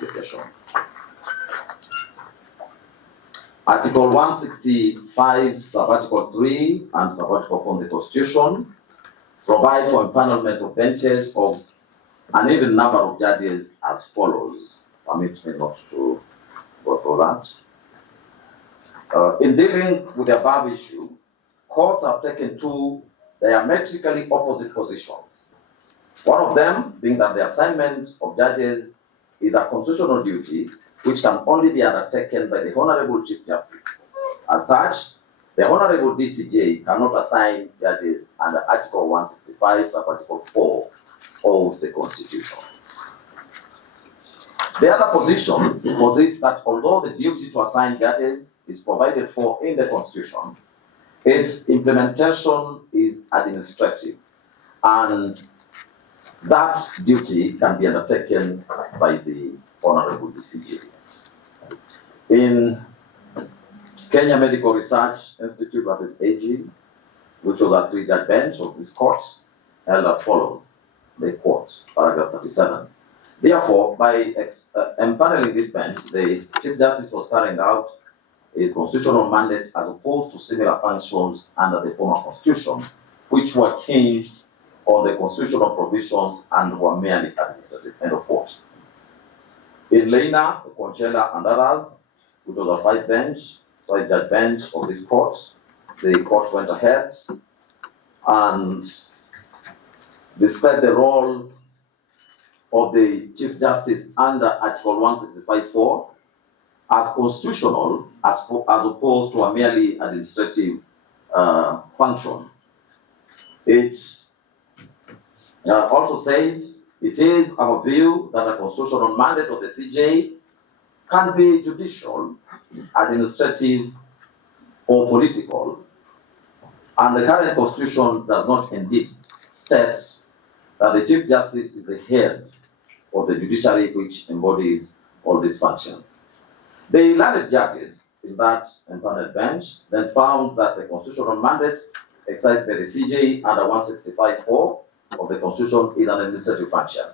application. Article 165, Sub-Article 3 and Sub-Article 4 of the Constitution provide for empanelment of benches of an even number of judges as follows. Permit me not to go through that. In dealing with the above issue, courts have taken two diametrically opposite positions. One of them being that the assignment of judges is a constitutional duty which can only be undertaken by the Honorable Chief Justice. As such, the Honorable DCJ cannot assign judges under Article 165, Sub-Article 4 of the Constitution. The other position posits that although the duty to assign judges is provided for in the Constitution, its implementation is administrative, and that duty can be undertaken by the Honorable DCJ. In Kenya Medical Research Institute versus AG, which was a 3-judge bench of this court, held as follows. They quote paragraph 37. Therefore, by empaneling this bench, the Chief Justice was carrying out his constitutional mandate as opposed to similar functions under the former Constitution, which were hinged on the constitutional provisions and were merely administrative. End of quote. In Leina, Conchela, and others, which was a 5-judge bench of this court, the court went ahead and described the role of the Chief Justice under Article 165(4) as constitutional as opposed to a merely administrative function. It also said it is our view that a constitutional mandate of the CJ can be judicial, administrative, or political, and the current Constitution does not indeed state that the Chief Justice is the head of the judiciary which embodies all these functions. The learned judges in that empaneled bench then found that the constitutional mandate exercised by the CJ under 165(4) of the Constitution is an administrative function.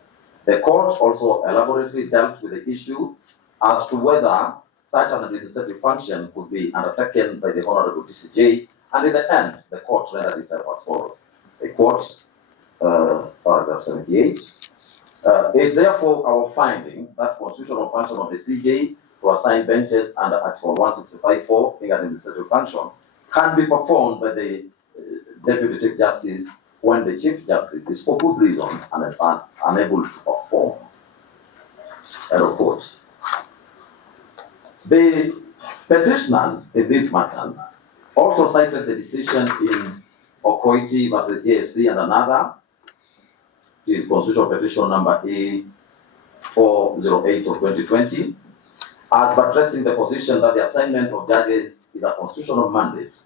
The court also elaborately dealt with the issue as to whether such an administrative function could be undertaken by the Honorable DCJ, and in the end, the court rendered itself as follows. The court, paragraph 78, it therefore our finding that constitutional function of the CJ to assign benches under Article 165(4) being an administrative function can be performed by the Deputy Chief Justice when the Chief Justice is for good reason and unable to perform. End of quote. The petitioners in these matters also cited the decision in Okoiti versus JSC and another, which is Constitutional Petition number A408 of 2020, as addressing the position that the assignment of judges is a constitutional mandate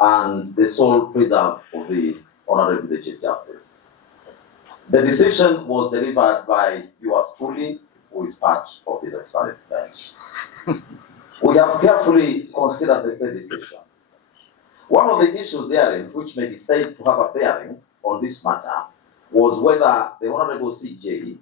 and the sole preserve of the Honorable the Chief Justice. The decision was delivered by yours truly, who is part of this expanded bench. We have carefully considered the said decision. One of the issues therein, which may be said to have a bearing on this matter, was whether the Honorable CJ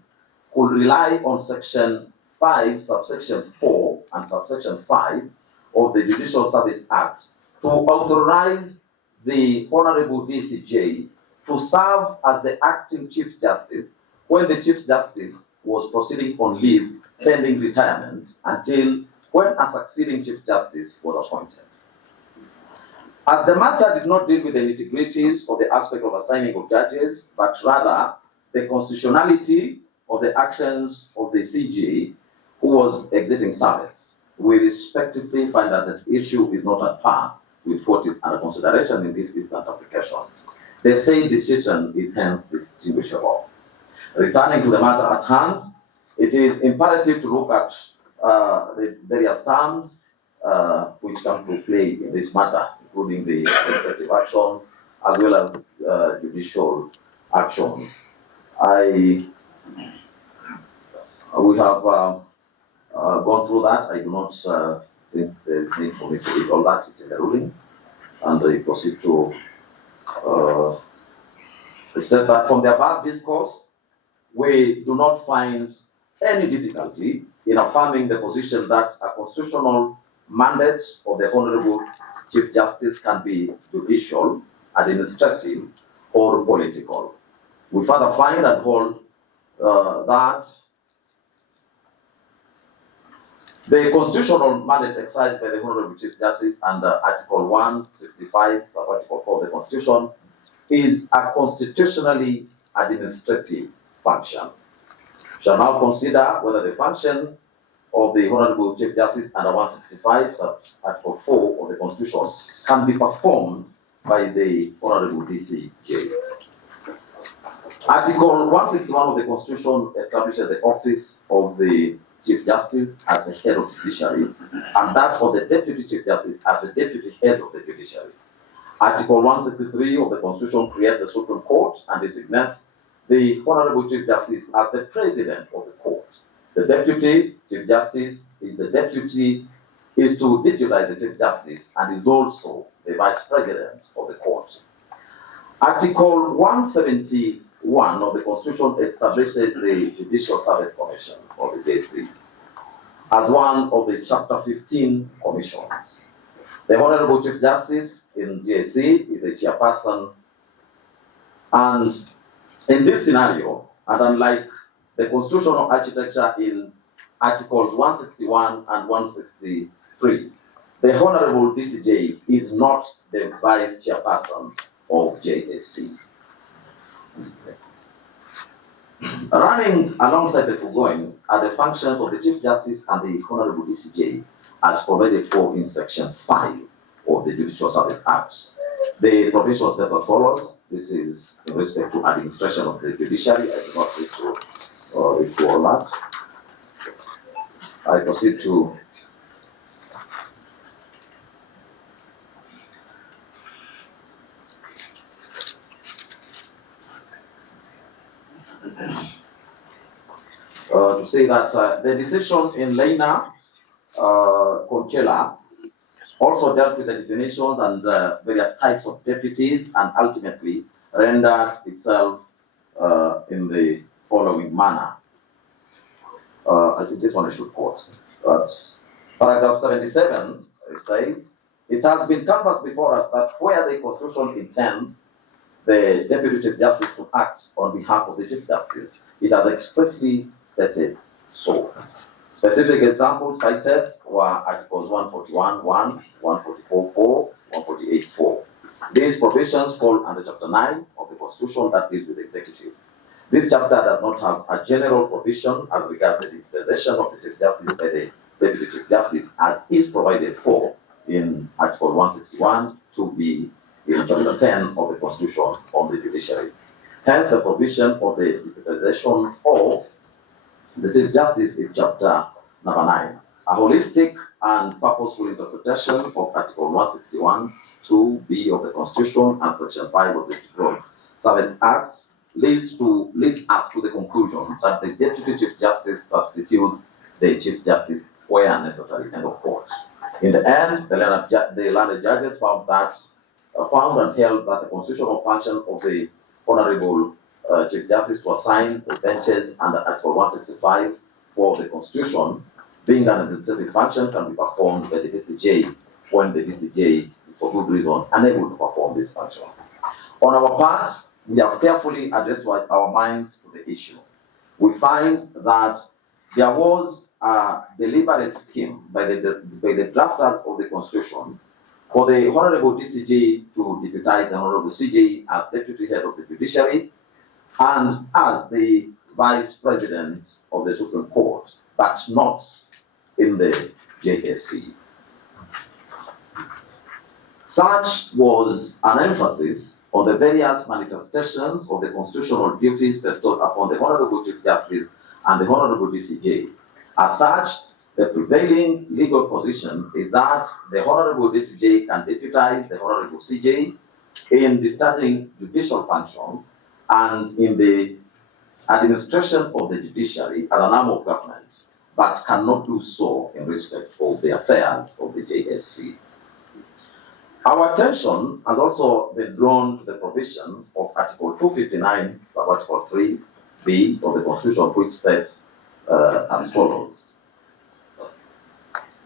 could rely on Section 5, Subsection 4 and Subsection 5 of the Judicial Service Act to authorize the Honorable DCJ to serve as the acting Chief Justice when the Chief Justice was proceeding on leave pending retirement until when a succeeding Chief Justice was appointed. As the matter did not deal with the nitty-gritties of the aspect of assigning of judges, but rather the constitutionality of the actions of the CJ who was exiting service, we respectively find that the issue is not at par with what is under consideration in this instant application. The same decision is hence distinguishable. Returning to the matter at hand, it is imperative to look at the various terms which come to play in this matter, including the executive actions as well as judicial actions. We have gone through that. I do not think there is need for me to read all that. It's in the ruling, and I proceed to state that from the above discourse, we do not find any difficulty in affirming the position that a constitutional mandate of the Honorable Chief Justice can be judicial, administrative, or political. We further find and hold that the constitutional mandate exercised by the Honorable Chief Justice under Article 165, sub-article 4 of the Constitution, is a constitutionally administrative function. We shall now consider whether the function of the Honorable Chief Justice under 165, sub-article 4 of the Constitution, can be performed by the Honorable DCJ. Article 161 of the Constitution establishes the office of the Chief Justice as the head of the judiciary, and that of the Deputy Chief Justice as the Deputy Head of the judiciary. Article 163 of the Constitution creates the Supreme Court and designates the Honorable Chief Justice as the President of the Court. The Deputy Chief Justice is to deputize the Chief Justice and is also the Vice President of the Court. Article 171 of the Constitution establishes the Judicial Service Commission, or the JC, as one of the Chapter 15 commissions. The Honorable Chief Justice in JC is the chairperson, and in this scenario, and unlike the constitutional architecture in Articles 161 and 163, the Honorable DCJ is not the Vice Chairperson of JSC. Running alongside the foregoing are the functions of the Chief Justice and the Honorable DCJ as provided for in Section 5 of the Judicial Service Act. The provision states as follows. This is in respect to administration of the judiciary. I do not need to read through all that. I proceed to say that the decision in Lena Conchela also dealt with the definitions and various types of deputies, and ultimately rendered itself in the following manner. I think this one I should quote. Paragraph 77, it says, "It has been canvassed before us that where the Constitution intends the Deputy Chief Justice to act on behalf of the Chief Justice, it has expressly stated so." Specific examples cited were Articles 141.1, 144.4, 148.4. These provisions fall under Chapter 9 of the Constitution that deals with the executive. This chapter does not have a general provision as regards the deputization of the Chief Justice by the Deputy Chief Justice, as is provided for in Article 161 2b in Chapter 10 of the Constitution on the judiciary. Hence, the provision of the deputization of the Chief Justice is Chapter number 9. A holistic and purposeful interpretation of Article 161 2b of the Constitution and Section 5 of the Judicial Service Act leads us to the conclusion that the Deputy Chief Justice substitutes the Chief Justice where necessary. End of quote. In the end, the learned judges found and held that the constitutional function of the Honorable Chief Justice to assign the benches under Article 165 of the Constitution, being an administrative function, can be performed by the DCJ when the DCJ is for good reason unable to perform this function. On our part, we have carefully addressed our minds to the issue. We find that there was a deliberate scheme by the drafters of the Constitution for the Honorable DCJ to deputize the Honorable CJ as Deputy Head of the Judiciary and as the Vice President of the Supreme Court, but not in the JSC. Such was an emphasis on the various manifestations of the constitutional duties bestowed upon the Honorable Chief Justice and the Honorable DCJ. As such, the prevailing legal position is that the Honorable DCJ can deputize the Honorable CJ in discharging judicial functions and in the administration of the judiciary as an arm of government, but cannot do so in respect of the affairs of the JSC. Our attention has also been drawn to the provisions of Article 259, sub-article 3b of the Constitution, which states as follows.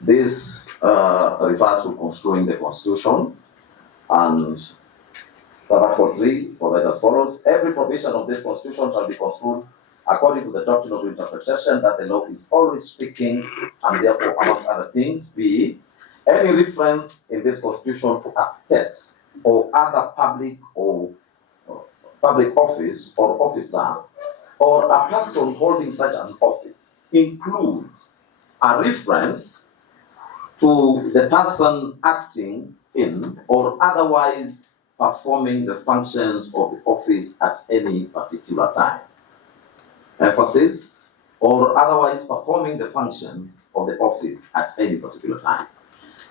This refers to construing the Constitution, and Article 3 provides as follows: every provision of this Constitution shall be construed according to the doctrine of interpretation that the law is always speaking, and therefore, among other things, b. any reference in this Constitution to a state or other public office or officer or a person holding such an office includes a reference to the person acting in or otherwise performing the functions of the office at any particular time. Emphasis, or otherwise performing the functions of the office at any particular time.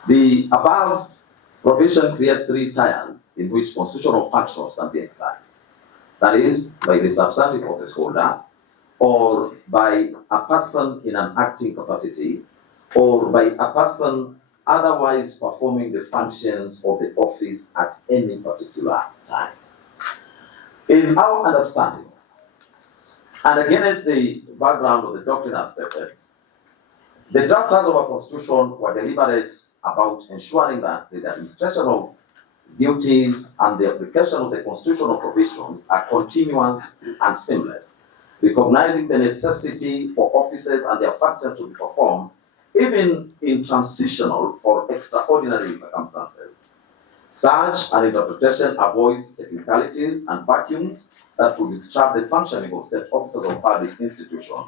The above provision creates three tiers in which constitutional functions can be exercised. That is, by the substantive office holder, or by a person in an acting capacity, or by a person otherwise performing the functions of the office at any particular time. In our understanding, and against the background of the doctrine as stated, the drafters of our Constitution were deliberate about ensuring that the administration of duties and the application of the constitutional provisions are continuous and seamless, recognizing the necessity for offices and their functions to be performed even in transitional or extraordinary circumstances. Such an interpretation avoids technicalities and vacuums that could disrupt the functioning of state officers or public institutions,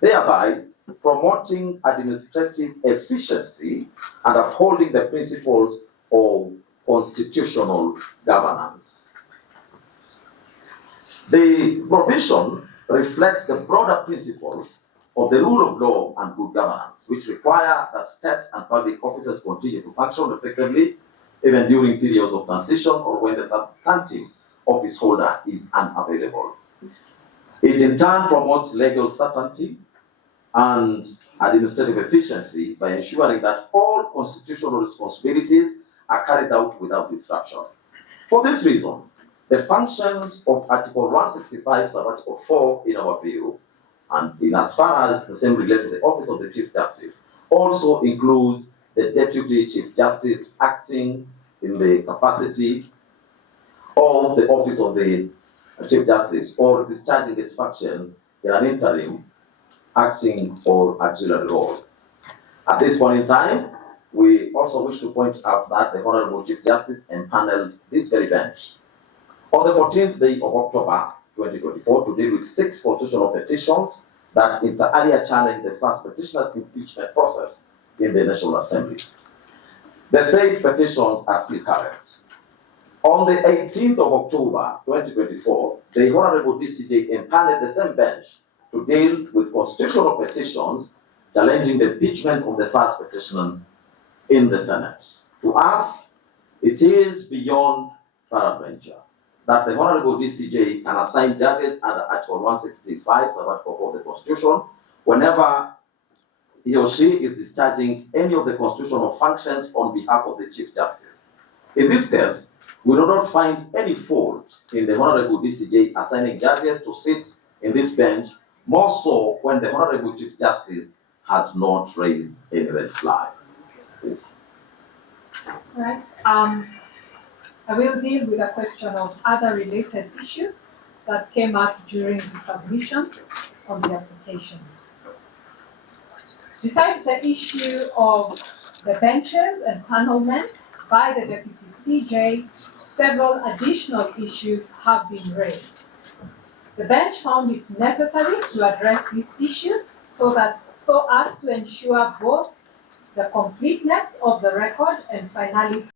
thereby promoting administrative efficiency and upholding the principles of constitutional governance. The provision reflects the broader principles of the rule of law and good governance, which require that state and public officers continue to function effectively even during periods of transition or when the substantive office holder is unavailable. It in turn promotes legal certainty and administrative efficiency by ensuring that all constitutional responsibilities are carried out without disruption. For this reason, the functions of Article 165 sub Article 4 in our view, and in as far as the same relate to the office of the Chief Justice, also includes the Deputy Chief Justice acting in the capacity of the office of the Chief Justice or discharging its functions in an interim, acting or auxiliary role. At this point in time, we also wish to point out that the Honorable Chief Justice empaneled this very bench on the 14th day of October 2024 to deal with 6 constitutional petitions that inter alia challenged the first petitioner's impeachment process in the National Assembly. The said petitions are still current. On the 18th of October 2024, the Honorable DCJ empaneled the same bench to deal with constitutional petitions challenging the impeachment of the first petitioner in the Senate. To us, it is beyond peradventure that the Honorable DCJ can assign judges under Article 165 sub Article 4 of the Constitution whenever he or she is discharging any of the constitutional functions on behalf of the Chief Justice. In this case, we do not find any fault in the Honorable DCJ assigning judges to sit in this bench, more so when the Honorable Chief Justice has not raised any red flag. Right. I will deal with a question of other related issues that came up during the submissions on the application. Besides the issue of the benches and panelment by the Deputy CJ, several additional issues have been raised. The bench found it necessary to address these issues so as to ensure both the completeness of the record and finality